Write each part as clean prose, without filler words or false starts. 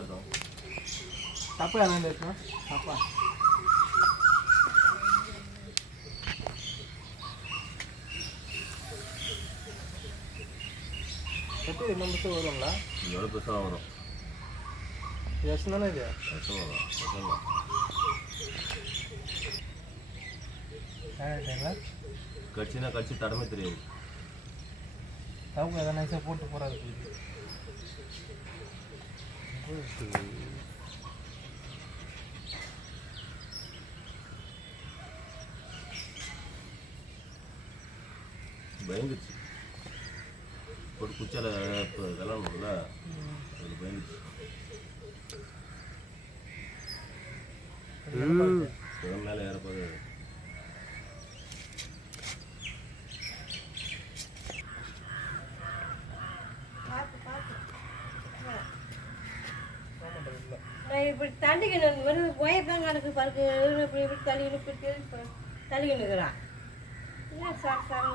பார்த்தோம். தப்பா என்ன இருக்கா? தப்பா. கட்டி நம்ம புதுசா வரும்ங்களா? இதோட புதுசாக வரும். எஸ் தானே இது? எஸ் வரும். கட்சினா கட்சி தடமே தெரியாது. தவுக்கு எதனா நைஸாக போட்டு போகிறாரு. பயந்துச்சு. போட்டு குச்சால இப்போ இதெல்லாம் முடியல, அதில் பயந்துச்சு. மேலே ஏறப்போது இப்படி தள்ளிக்கணும் வெறும் போயதான் கிடக்கு பருக்கு இப்படி இப்படி தள்ளிக்கணும் தள்ளிக்கணுங்கிறான். இல்லை சார் சத்தம்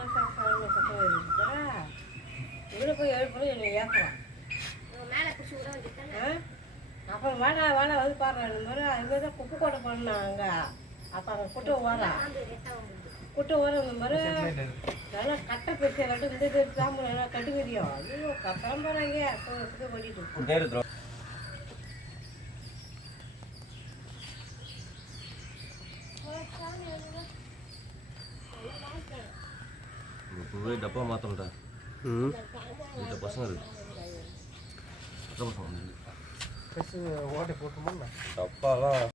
இருக்குதா இவ்வளோ போய் எழுப்பணும் என்னை ஏற்றுறான். அப்புறம் வேணா வந்து பாடுறான். இந்த மாதிரி அதுமாதிரி தான் குப்பை கொட்டை பண்ணாங்க. அப்போ அங்கே குட்டை ஓரம் இந்த மாதிரி நல்லா கட்டை பெருசு எல்லாட்டும் இந்த பேர் சாம்பல் எல்லாம் கட்டுக்கறியும். ஐயோ கப்பலாம் போகிறாங்க குப்பை கொட்டிட்டு போய் டப்பா மாற்றணும்டா. இந்த பசங்க இருக்கு ஓட்டை போட்டுமா டப்பாலாம்